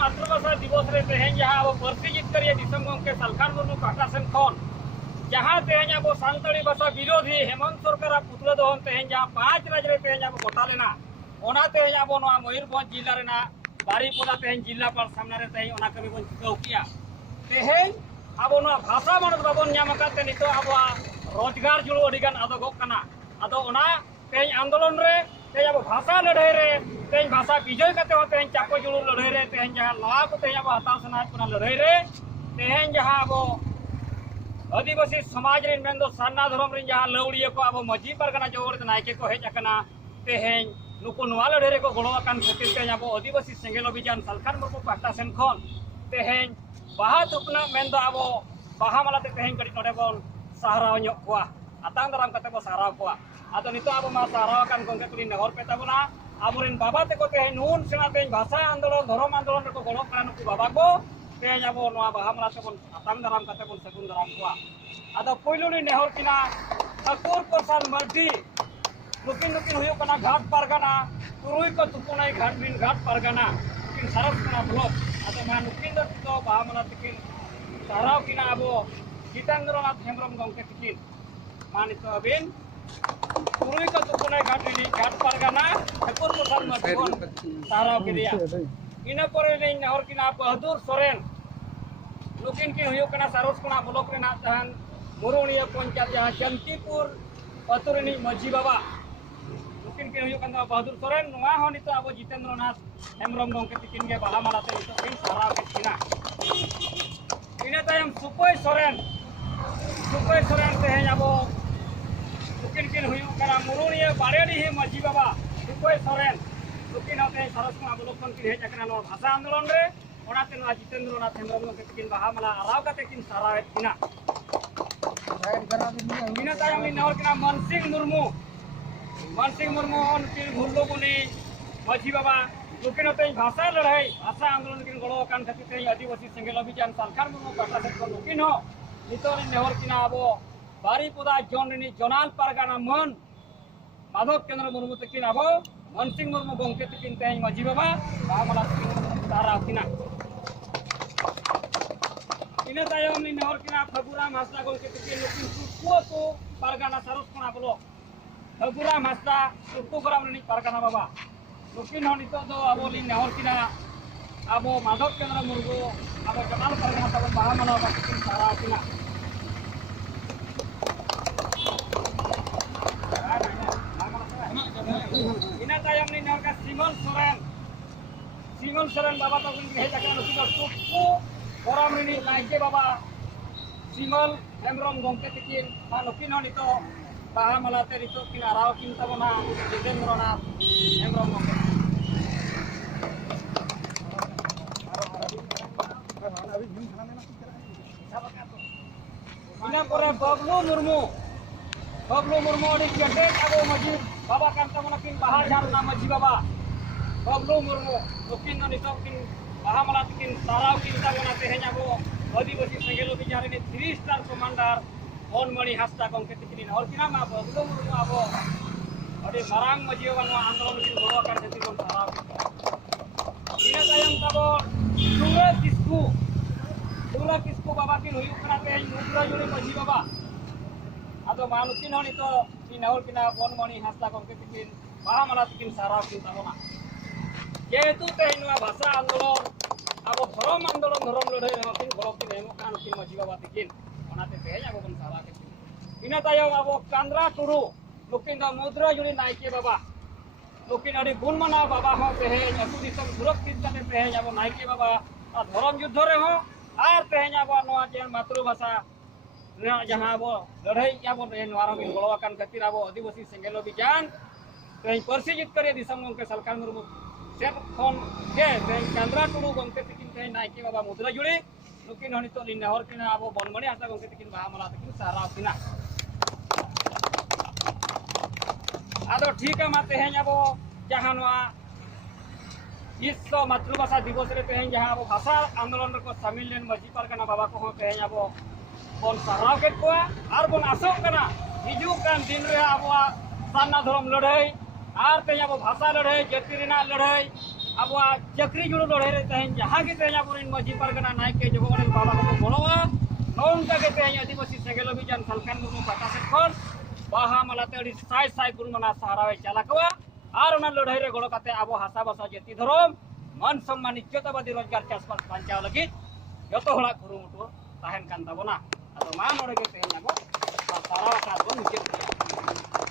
मातृभाषा दिवस रे तेहें जहाँ अब पार्टी जितकारिया दिसम गंके सालखान मुर्मू पाहटा सेन खन जहाँ तेहें अब सानताड़ी भाषा विरोधी हेमंत सरकार पुतला दहन तेहें जहाँ 5 राज्य रे तेहें अब गोटा लेना ओना तेहें अब नोआ मयूरभंज जिला रेना बारीपदा तेहें जिलापाल सामने रे तेहें ओना कमी बन चिकाउ किया तेहें अब नोआ भाषा मानत बाबन ᱧᱟᱢ ᱟᱠᱟᱫ ᱛᱮ ᱱᱤᱛᱚᱜ ᱟᱵᱚᱣᱟᱜ ᱨᱳᱡᱽᱜᱟᱨ ᱡᱩᱲᱩ ᱟᱹᱰᱤᱜᱟन ᱟᱫᱚᱜᱚᱜ ᱠᱟᱱᱟ ᱟᱫᱚ ᱚᱱᱟ तेहें आंदोलन रे तेहें अब भाषा लड़ाई रे तेहें भाषा विजय करते हो तेहें चापो जुड़ू लड़ाई रे तेहें जहाँ लाभ तेहें अब हताव सनाज कना लड़ाई रे तेहें जहाँ अब आदिवासी समाज रे मेन दो सान्ना धर्म रे जहाँ लौड़िया को अब मजी परगना जोड़ नायके को हेज अकना तेहें नुको नोआ लड़ाई रे को गड़ो अकान खातिर तेहें अब आदिवासी सेंगेल अभियान सालखान मुर्मू पाहटा सेन खन तेहें बाहा थुपना मेन दो अब बाहा मालाते तेहें कड़ी नोडे बन साहराव ᱧᱚᱜ ᱠᱚᱣᱟ आतांग दाराम कते बो साहराव ᱠᱚᱣᱟ आदो नितो अब मा साहराव कान गंगे कुली नेहर पे ताबोना आबोरेन बाबा तेको तेहें नून सेना तेहें भाषा आंदोलन धर्म आंदोलन रे को गड़ो काना नुकु बाबा को तेहें अब नोआ बाहा मालाते बन आतांग दाराम कते बन सगुन दाराम ᱠᱚᱣᱟ आदो पोइलोली नेहर किना ठाकुर प्रसाद मर्डी नुकिन नुकिन हुयो कना घाट पारगाना तुरुई को तुपुनाई घाट पारगाना नुकिन सारस कना ब्लॉक आदो मा नुकिन दो बाहा मालाते किन साहराव किना अब जितेंद्रनाथ हेम्ब्रम गंके तिकिन मानित अबिन तुरुई को तुपुनाई घाट पारगाना ठाकुर प्रसाद मर्डी बन साहराव किरिया इना परे ने नेहर किना बहादुर सोरेन नुकिन की हुयो कना सारस कना ब्लॉक रे ना जहान मुरुनिया पंचायत जहाँ चंतीपुर अतुरनी मजी बाबा नुकिन के हुयो कना बहादुर सोरेन नोआ हो नितो अब जितेंद्रनाथ हेम्ब्रम गंके तिकिन गे बाहा मालाते नितो किन साराव के किना इना तायम सुपय सोरेन तेहें अब नुकिन किन हुयो कना मुरुनिया बारेडी मजी बाबा सुपय सोरेन नुकिन होते सारस कना ब्लॉक खन किन हेज अकना नो भाषा आंदोलन रे ओनाते नो जितेंद्रनाथ हेम्ब्रम गंके तिकिन बाहा माला आराव कते किन साराव किना ina tayang ni nahor kena Mansing Murmu उनकी भूलो बुनी मजी बाबा नुकिन होते भाषा लड़ाई भाषा आंदोलन किन गड़ो कान खातिर ते आदिवासी सेंगेल अभियान सालखान मुर्मू पाहटा सेन खन नुकिन हो नितोर नेहर किना अब बारीपदा जन रे जनाल पारगाना मन माधव केंद्र मुर्मू तकिन अब मनसिंह मुर्मू गंके तकिन ते मजी बाबा बाहा माला तकिन साराव किना ina tayom ni nehor kina Faguram Hasda gongke tikin nukin suku tu pargana sarus kona bolo Faguram Hasda suku Faguram ni pargana baba nukin hon itu do abo ni nehor kina abo Madhok Kendra Murgu abo Jamal pargana tabon baha mala bakikin sara kina ina tayom ni nehor ka Simon Soren baba tabon dihejakan nukin suku Orang ini naiknya baba Simal Hembrom gongke tikin नुकिन हो नितो बाहा मालाते नितो किन आराव किन ताबोना Jitendranath Hembrom गंके ina pore Bablu Murmu odi kete abo maji baba kan tabona किन बाहा झारना maji baba Bablu Murmu नुकिन हो नितो किन बाहा मालाते किन साराव किन ताबोना तेहें अब आदिवासी सेंगेल अभियान रे 3 स्टार कमांडर मोनमणि हासदा गंके तिकिन हर किना मा बबलु मुर्मू अब अडी मारांग मजी बाबा आंदोलन किन गड़ो कान खातिर बन साराव ina tayang tabo Dura Kisku baba किन हुयु कना तेहें मुद्रा जुड़ी मजी बाबा आदो मा नुकिन हो नितो किन हर किना मोनमणि हासदा गंके तिकिन बाहा माला तिकिन साराव किन ताबोना जेहेतु तेहें नोआ भाषा आंदोलन अब धर्म आंदोलन धर्म लड़ाई रे किन गड़ो किन एमो कान किन मजी बाबा तिकिन ओनाते तेहें अब बन सारा के ina tayong अब कांद्रा टुरु नुकिन दा मुद्रा जुड़ी नायके बाबा नुकिन अडी गुण मना बाबा हो तेहें अतु दिसम सुरक्षित कते तेहें अब नायके बाबा धर्म युद्ध रे हो आर तेहें अब नोआ जे मातृभाषा जहां अब लड़ाई अब नोआ रो किन गड़ो कान खातिर अब आदिवासी सेंगेल अभियान तेहें परसी जितकारिया दिसम गंके सालखान मुर्मू सेट खन के तेहें कांद्रा टुरु गंके तिकिन तेहें नायके बाबा मुद्रा जुड़ी नुकिन हो नितो नेहर किना अब बनमणि हासदा गंके तिकिन बाहा माला तिकिन साराव किना आदो ठीक है मा तेहें अब जहां नोआ विश्व मातृभाषा दिवस रे तेहें जहां अब भाषा आंदोलन रे को शामिल लेन मजी पारगाना बाबा को तेहें अब बन साराव के को आर बन आसोक कना हिजु कान दिन रे अब सान्ना धर्म लड़ाई आर तेहें अब भाषा लड़ाई जाति रेना लड़ाई अब चक्री जुड़ो लड़े तेहन जहाँ के तेहन अब माझी पारगना नायके जो बाबा को बोलोआ नौका के तेहन आदिवासी सेगेल अभियान सलखान मुर्मू पाटा से खन बाहा मालाते अड़ी साय साय गुरुमना सहारावे चालाकवा और उना लड़ाई रे गड़ो काते अब हासा भाषा जाति धर्म मान सम्मान इज्जतवादी रोजगार चाषबास बांचाव लगी जतो हड़ा कुरुमुटु ताहेन कान ताबोना आदो मा नोड़े के तेहन अब सारा का मुचे